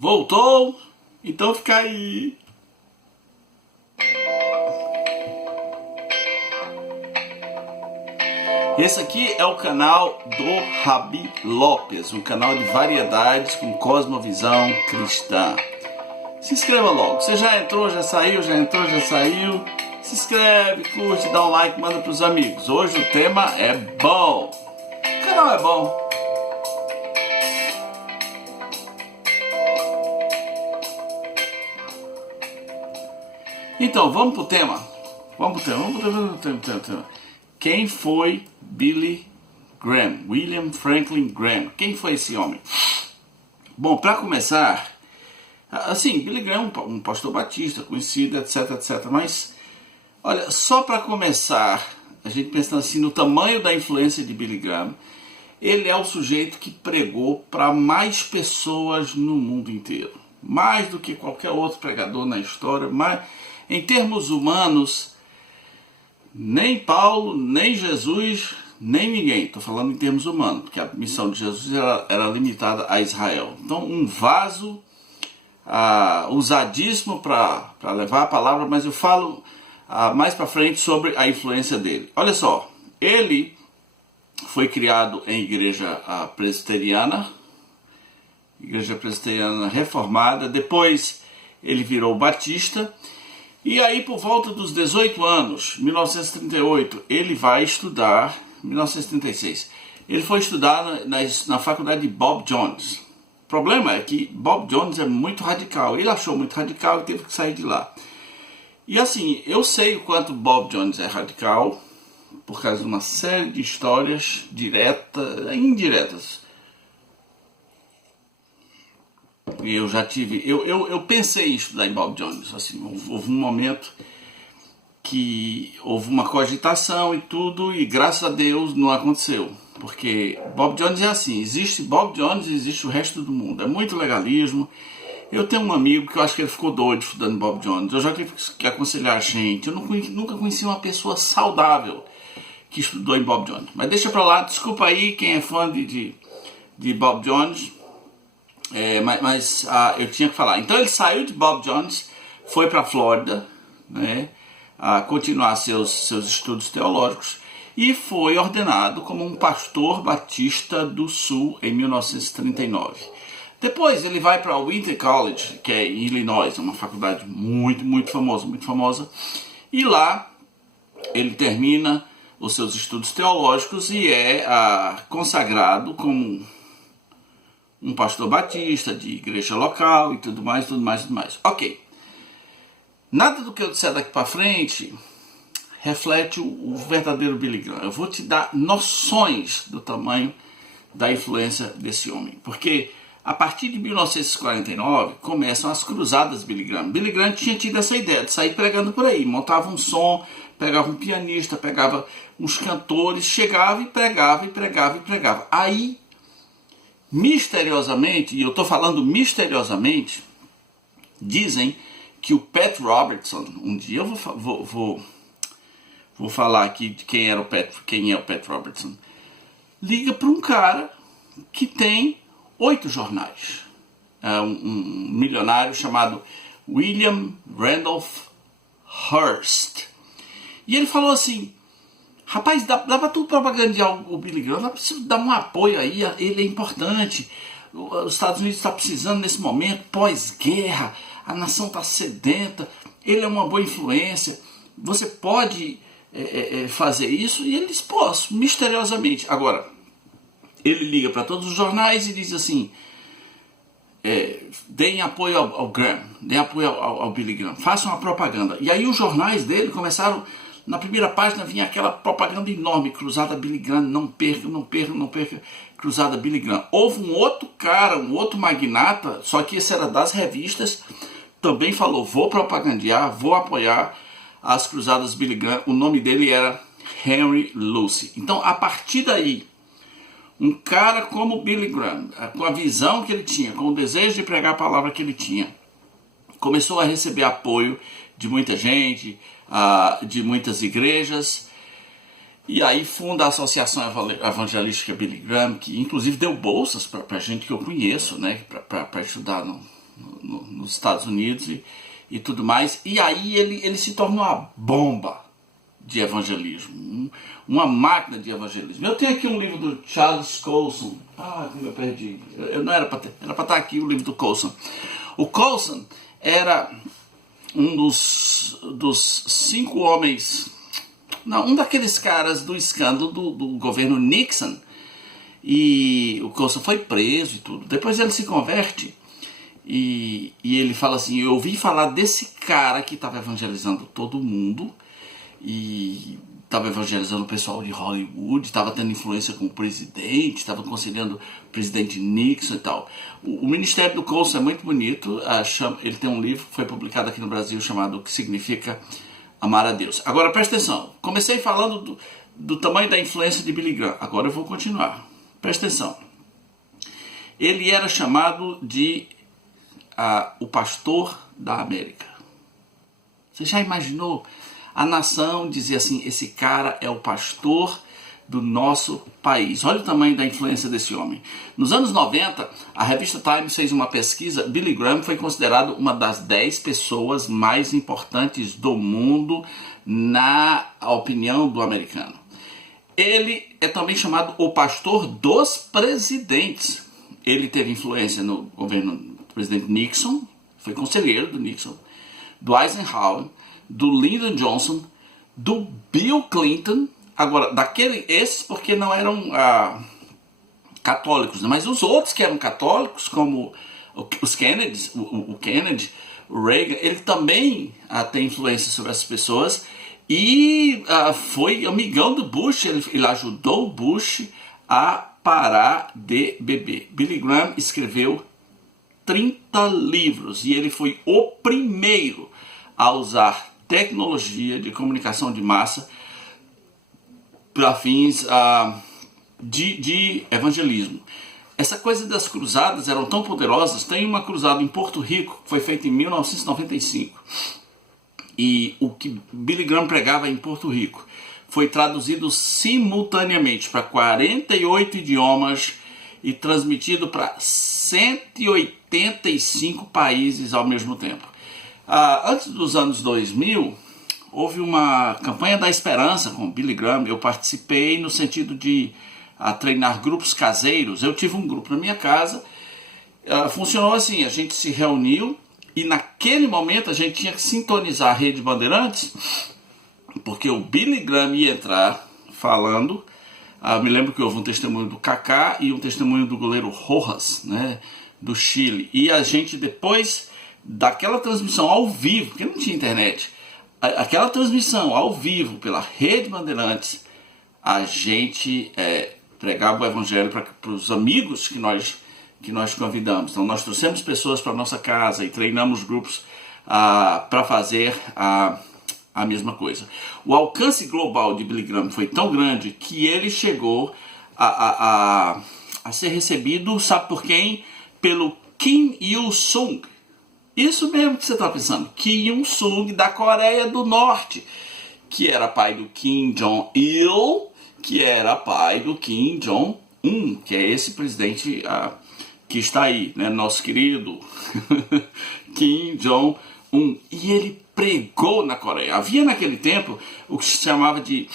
Voltou? Então fica aí. Esse aqui é o canal do Rabi Lopes, um canal de variedades com cosmovisão cristã. Se inscreva logo. Você já entrou, já saiu, já entrou, já saiu. Se inscreve, curte, dá um like, manda para os amigos. Hoje o tema é bom. O canal é bom. Então, vamos pro tema. Vamos pro tema. Quem foi Billy Graham? William Franklin Graham. Quem foi esse homem? Bom, para começar, assim, Billy Graham é um pastor batista, conhecido, etc, etc. Mas, olha, só para começar, a gente pensando assim no tamanho da influência de Billy Graham, ele é o sujeito que pregou para mais pessoas no mundo inteiro. Mais do que qualquer outro pregador na história, mas em termos humanos, nem Paulo, nem Jesus, nem ninguém. Estou falando em termos humanos, porque a missão de Jesus era limitada a Israel. Então, um vaso usadíssimo para levar a palavra, mas eu falo mais para frente sobre a influência dele. Olha só, ele foi criado em igreja presbiteriana reformada, depois ele virou batista, e aí por volta dos 18 anos, 1938, ele vai estudar, 1936, ele foi estudar na faculdade de Bob Jones. O problema é que Bob Jones é muito radical, ele achou muito radical e teve que sair de lá. E assim, eu sei o quanto Bob Jones é radical, por causa de uma série de histórias diretas e indiretas. Eu já tive, eu pensei em estudar em Bob Jones, assim, houve um momento que houve uma cogitação e tudo, e graças a Deus não aconteceu, porque Bob Jones é assim, existe Bob Jones e existe o resto do mundo, é muito legalismo. Eu tenho um amigo que eu acho que ele ficou doido estudando Bob Jones, eu já tive que aconselhar a gente, eu nunca conheci uma pessoa saudável que estudou em Bob Jones, mas deixa pra lá, desculpa aí quem é fã de Bob Jones. Mas eu tinha que falar. Então ele saiu de Bob Jones, foi para a Flórida, né, continuar seus estudos teológicos, e foi ordenado como um pastor batista do Sul em 1939. Depois ele vai para o Winter College, que é em Illinois, uma faculdade muito famosa, e lá ele termina os seus estudos teológicos e é consagrado como um pastor batista de igreja local e tudo mais. Ok. Nada do que eu disser daqui para frente reflete o verdadeiro Billy Graham. Eu vou te dar noções do tamanho da influência desse homem. Porque a partir de 1949 começam as cruzadas Billy Graham. Billy Graham tinha tido essa ideia de sair pregando por aí. Montava um som, pegava um pianista, pegava uns cantores, chegava e pregava. Aí, misteriosamente, e eu estou falando misteriosamente, dizem que o Pat Robertson, um dia eu vou falar aqui de quem é o Pat Robertson, liga para um cara que tem 8 jornais, um milionário chamado William Randolph Hearst, e ele falou assim: rapaz, dá pra tu propagandear o Billy Graham, dá pra dar um apoio aí, ele é importante. Os Estados Unidos está precisando nesse momento, pós-guerra, a nação está sedenta, ele é uma boa influência, você pode fazer isso? E ele diz, posso, misteriosamente. Agora, ele liga para todos os jornais e diz assim, deem apoio ao Graham, deem apoio ao Billy Graham, façam a propaganda. E aí os jornais dele começaram. Na primeira página vinha aquela propaganda enorme, Cruzada Billy Graham, não perca, Cruzada Billy Graham. Houve um outro cara, um outro magnata, só que esse era das revistas, também falou, vou propagandear, vou apoiar as Cruzadas Billy Graham. O nome dele era Henry Lucy. Então, a partir daí, um cara como Billy Graham, com a visão que ele tinha, com o desejo de pregar a palavra que ele tinha, começou a receber apoio de muita gente, de muitas igrejas, e aí funda a Associação Evangelística Billy Graham, que inclusive deu bolsas para gente que eu conheço, né, para estudar nos Estados Unidos e tudo mais. E aí ele se torna uma bomba de evangelismo, uma máquina de evangelismo. Eu tenho aqui um livro do Charles Colson. Como eu perdi. Eu não era para ter. Era para estar aqui o livro do Colson. O Colson era um dos 5 homens, não, um daqueles caras do escândalo do governo Nixon. E o Colson foi preso e tudo. Depois ele se converte e ele fala assim: eu ouvi falar desse cara que estava evangelizando todo mundo e estava evangelizando o pessoal de Hollywood, estava tendo influência com o presidente, estava aconselhando o presidente Nixon e tal. O ministério do Colson é muito bonito. Ele tem um livro que foi publicado aqui no Brasil chamado O que Significa Amar a Deus. Agora presta atenção, comecei falando do tamanho da influência de Billy Graham, agora eu vou continuar. Presta atenção. Ele era chamado de o pastor da América. Você já imaginou? A nação dizia assim: esse cara é o pastor do nosso país. Olha o tamanho da influência desse homem. Nos anos 90, a revista Times fez uma pesquisa. Billy Graham foi considerado uma das 10 pessoas mais importantes do mundo na opinião do americano. Ele é também chamado o pastor dos presidentes. Ele teve influência no governo do presidente Nixon, foi conselheiro do Nixon, do Eisenhower, do Lyndon Johnson, do Bill Clinton. Agora, esses porque não eram católicos, né? Mas os outros que eram católicos, como os Kennedys, o Kennedy, o Reagan, ele também tem influência sobre essas pessoas. E foi amigão do Bush, ele ajudou o Bush a parar de beber. Billy Graham escreveu 30 livros e ele foi o primeiro a usar tecnologia de comunicação de massa para fins de evangelismo. Essa coisa das cruzadas eram tão poderosas. Tem uma cruzada em Porto Rico que foi feita em 1995. E o que Billy Graham pregava em Porto Rico foi traduzido simultaneamente para 48 idiomas e transmitido para 185 países ao mesmo tempo. Antes dos anos 2000, houve uma campanha da esperança com Billy Graham. Eu participei no sentido de treinar grupos caseiros. Eu tive um grupo na minha casa. Funcionou assim: a gente se reuniu e naquele momento a gente tinha que sintonizar a Rede Bandeirantes, porque o Billy Graham ia entrar falando. Me lembro que houve um testemunho do Kaká e um testemunho do goleiro Rojas, né, do Chile. E a gente, depois daquela transmissão ao vivo, porque não tinha internet, aquela transmissão ao vivo pela Rede Bandeirantes, a gente pregava o evangelho para os amigos que nós convidamos. Então nós trouxemos pessoas para nossa casa e treinamos grupos para fazer a mesma coisa. O alcance global de Billy Graham foi tão grande que ele chegou a ser recebido, sabe por quem? Pelo Kim Il-sung. Isso mesmo que você está pensando. Kim Il-sung, da Coreia do Norte, que era pai do Kim Jong-il, que era pai do Kim Jong-un, que é esse presidente que está aí, né? Nosso querido Kim Jong-un. E ele pregou na Coreia. Havia naquele tempo o que se chamava de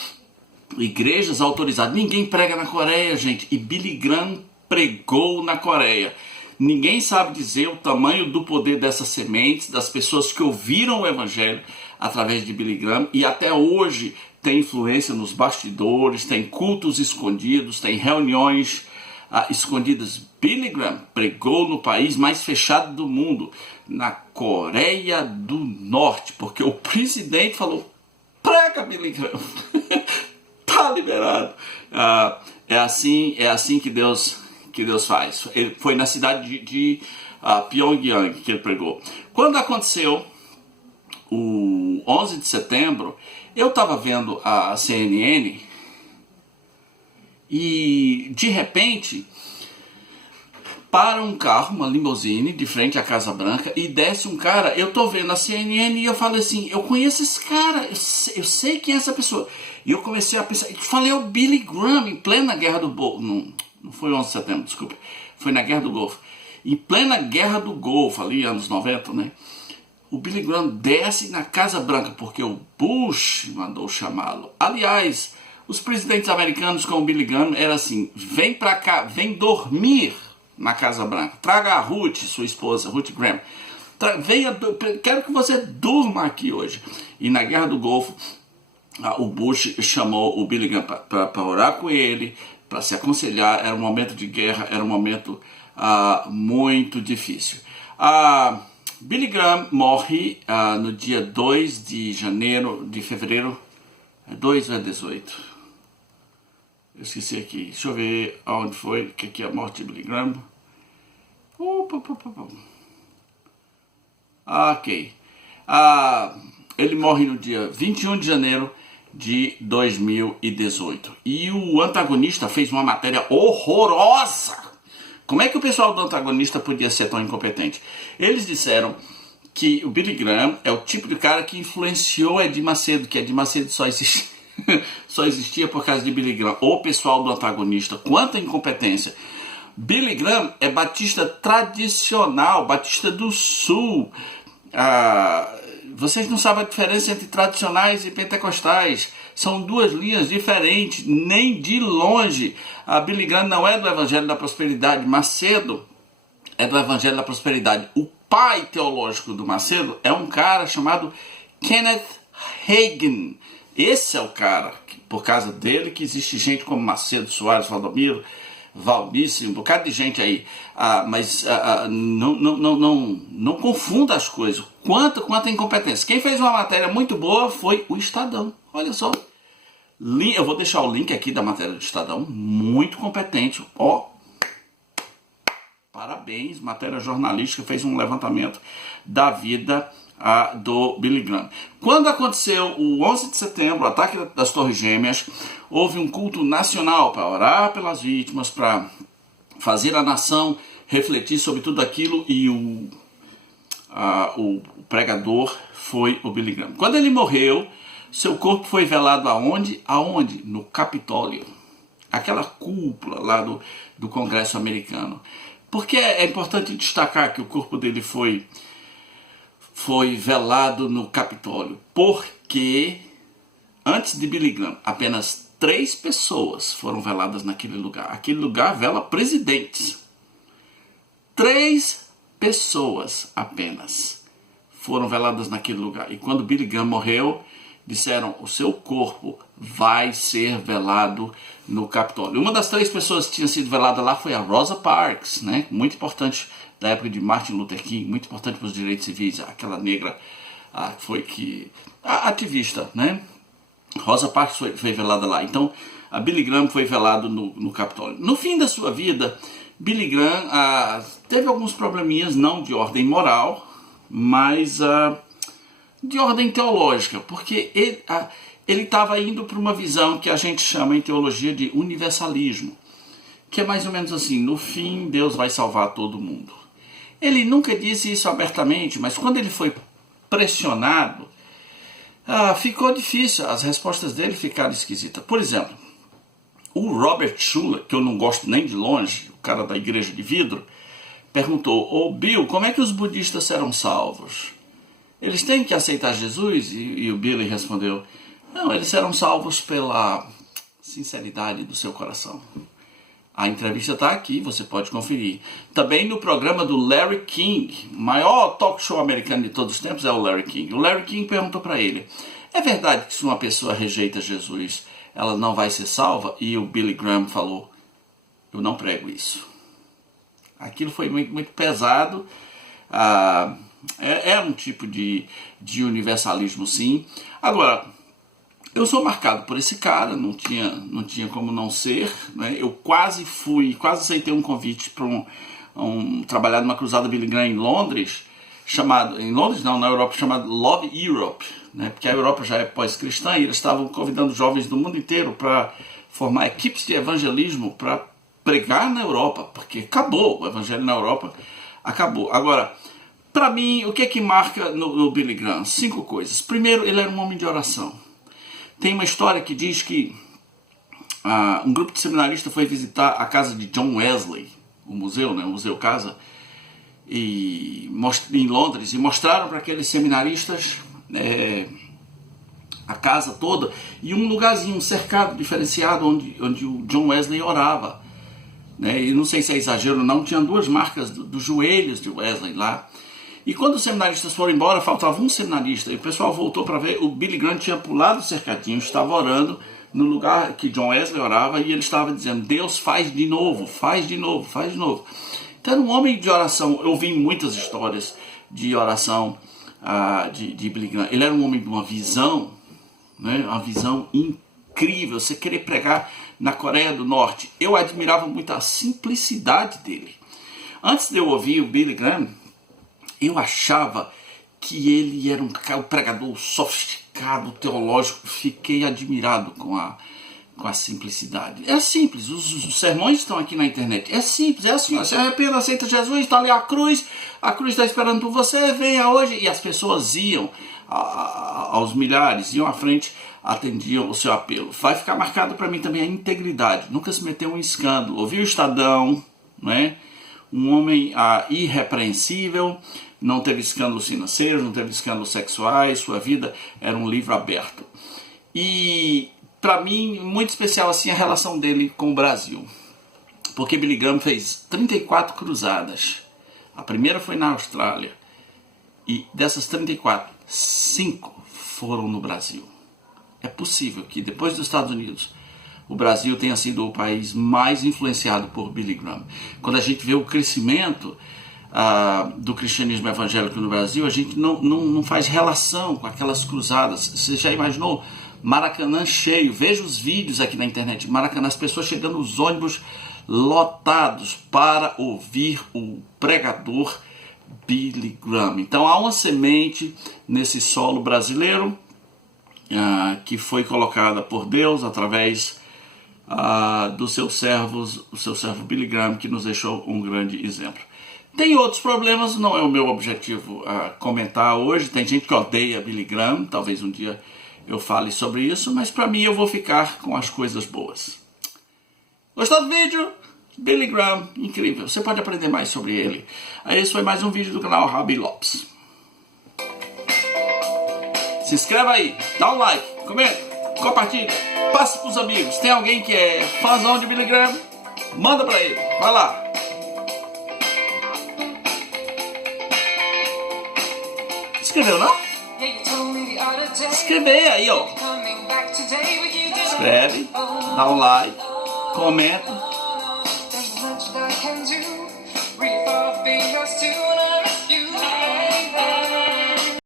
igrejas autorizadas. Ninguém prega na Coreia, gente. E Billy Graham pregou na Coreia. Ninguém sabe dizer o tamanho do poder dessas sementes, das pessoas que ouviram o evangelho através de Billy Graham, e até hoje tem influência nos bastidores, tem cultos escondidos, tem reuniões escondidas. Billy Graham pregou no país mais fechado do mundo, na Coreia do Norte, porque o presidente falou: prega, Billy Graham, tá liberado. É assim que Deus faz. Ele foi na cidade de Pyongyang que ele pregou. Quando aconteceu o 11 de setembro, eu estava vendo a CNN e de repente para um carro, uma limusine, de frente à Casa Branca, e desce um cara. Eu tô vendo a CNN e eu falei assim: eu conheço esse cara, eu sei quem é essa pessoa. E eu comecei a pensar, eu falei: é o Billy Graham, em plena Guerra do Golfo. Não foi 11 de setembro, desculpa. Foi na Guerra do Golfo. em plena Guerra do Golfo, ali anos 90, né? O Billy Graham desce na Casa Branca porque o Bush mandou chamá-lo. Aliás, os presidentes americanos com o Billy Graham era assim: vem pra cá, vem dormir na Casa Branca. Traga a Ruth, sua esposa, Ruth Graham. Quero que você durma aqui hoje. E na Guerra do Golfo, o Bush chamou o Billy Graham para orar com ele, para se aconselhar. Era um momento de guerra, era um momento muito difícil. Billy Graham morre no dia 2 de fevereiro. É 2 ou é 18? Eu esqueci aqui. Deixa eu ver aonde foi que é a morte de Billy Graham. Ok. Ele morre no dia 21 de janeiro de 2018. E o antagonista fez uma matéria horrorosa. Como é que o pessoal do antagonista podia ser tão incompetente? Eles disseram que o Billy Graham é o tipo de cara que influenciou Edir Macedo, que Edir Macedo só existia por causa de Billy Graham. O pessoal do antagonista, quanta incompetência. Billy Graham é batista tradicional, batista do sul. Vocês não sabem a diferença entre tradicionais e pentecostais. São duas linhas diferentes, nem de longe. A Billy Graham não é do Evangelho da Prosperidade. Macedo é do Evangelho da Prosperidade. O pai teológico do Macedo é um cara chamado Kenneth Hagin. Esse é o cara, por causa dele, que existe gente como Macedo, Soares, Valdomiro, Valbice, um bocado de gente aí. Mas não confunda as coisas. Quanta incompetência. Quem fez uma matéria muito boa foi o Estadão. Olha só. Eu vou deixar o link aqui da matéria do Estadão. Muito competente. Parabéns. Matéria jornalística fez um levantamento da vida do Billy Graham. Quando aconteceu o 11 de setembro, o ataque das Torres Gêmeas, houve um culto nacional para orar pelas vítimas, para fazer a nação refletir sobre tudo aquilo, e o pregador foi o Billy Graham. Quando ele morreu, seu corpo foi velado aonde? Aonde? No Capitólio. Aquela cúpula lá do Congresso americano. Por que é importante destacar que o corpo dele foi velado no Capitólio? Porque antes de Billy Graham, apenas 3 pessoas foram veladas naquele lugar. Aquele lugar vela presidentes. 3 pessoas apenas foram veladas naquele lugar. E quando Billy Graham morreu, disseram: o seu corpo vai ser velado no Capitólio. Uma das 3 pessoas que tinha sido velada lá foi a Rosa Parks, né? Muito importante da época de Martin Luther King, muito importante para os direitos civis, aquela negra ativista, né? Rosa Parks foi velada lá. Então, a Billy Graham foi velado no Capitólio. No fim da sua vida, Billy Graham teve alguns probleminhas, não de ordem moral, mas de ordem teológica, porque ele estava indo para uma visão que a gente chama em teologia de universalismo, que é mais ou menos assim: no fim Deus vai salvar todo mundo. Ele nunca disse isso abertamente, mas quando ele foi pressionado, ficou difícil, as respostas dele ficaram esquisitas. Por exemplo, o Robert Schuller, que eu não gosto nem de longe, o cara da Igreja de Vidro, perguntou: Bill, como é que os budistas serão salvos? Eles têm que aceitar Jesus? E o Billy respondeu: não, eles serão salvos pela sinceridade do seu coração. A entrevista está aqui, você pode conferir. Também no programa do Larry King, maior talk show americano de todos os tempos é o Larry King. O Larry King perguntou para ele: é verdade que se uma pessoa rejeita Jesus, ela não vai ser salva? E o Billy Graham falou: eu não prego isso. Aquilo foi muito, muito pesado. É um tipo de universalismo, sim. Agora, eu sou marcado por esse cara, não tinha como não ser, né? Eu quase aceitei um convite para trabalhar numa cruzada Billy Graham em Londres, na Europa, chamado Love Europe, né? Porque a Europa já é pós-cristã e eles estavam convidando jovens do mundo inteiro para formar equipes de evangelismo para pregar na Europa, porque acabou, o evangelho na Europa acabou. Agora, para mim, o que é que marca no Billy Graham? 5 coisas. Primeiro, ele era um homem de oração. Tem uma história que diz que um grupo de seminaristas foi visitar a casa de John Wesley, o museu, né? O Museu Casa, em Londres, e mostraram para aqueles seminaristas a casa toda e um lugarzinho, um cercado diferenciado onde o John Wesley orava, né? E não sei se é exagero ou não, tinha 2 marcas dos joelhos de Wesley lá. E quando os seminaristas foram embora, faltava um seminarista, e o pessoal voltou para ver, o Billy Graham tinha pulado o cercadinho, estava orando no lugar que John Wesley orava, e ele estava dizendo: Deus, faz de novo, faz de novo, faz de novo. Então era um homem de oração. Eu vi muitas histórias de oração de Billy Graham. Ele era um homem de uma visão, né? Uma visão incrível. Você querer pregar na Coreia do Norte. Eu admirava muito a simplicidade dele. Antes de eu ouvir o Billy Graham, eu achava que ele era um pregador sofisticado, teológico. Fiquei admirado com a simplicidade. É simples, os sermões estão aqui na internet. É simples, é assim, ó, se arrependa, aceita Jesus, está ali a cruz está esperando por você, venha hoje. E as pessoas iam, aos milhares, iam à frente, atendiam o seu apelo. Vai ficar marcado para mim também a integridade, nunca se meteu em escândalo. Ouviu o Estadão, né? Um homem irrepreensível, não teve escândalos financeiros, não teve escândalos sexuais, sua vida era um livro aberto. E para mim, muito especial assim a relação dele com o Brasil. Porque Billy Graham fez 34 cruzadas. A primeira foi na Austrália. E dessas 34, 5 foram no Brasil. É possível que depois dos Estados Unidos, o Brasil tenha sido o país mais influenciado por Billy Graham. Quando a gente vê o crescimento do cristianismo evangélico no Brasil, a gente não faz relação com aquelas cruzadas. Você já imaginou? Maracanã cheio, veja os vídeos aqui na internet, Maracanã, as pessoas chegando nos ônibus lotados para ouvir o pregador Billy Graham. Então há uma semente nesse solo brasileiro que foi colocada por Deus através dos seus servos, o seu servo Billy Graham, que nos deixou um grande exemplo. Tem outros problemas, não é o meu objetivo comentar hoje. Tem gente que odeia Billy Graham, talvez um dia eu fale sobre isso, mas para mim eu vou ficar com as coisas boas. Gostou do vídeo? Billy Graham, incrível. Você pode aprender mais sobre ele. Esse foi mais um vídeo do canal Rabi Lopes. Se inscreva aí, dá um like, comenta, compartilha, passe para os amigos. Tem alguém que é fãzão de Billy Graham? Manda para ele, vai lá. Inscreveu, não? Escrever aí, ó. Escreve, dá um like, comenta.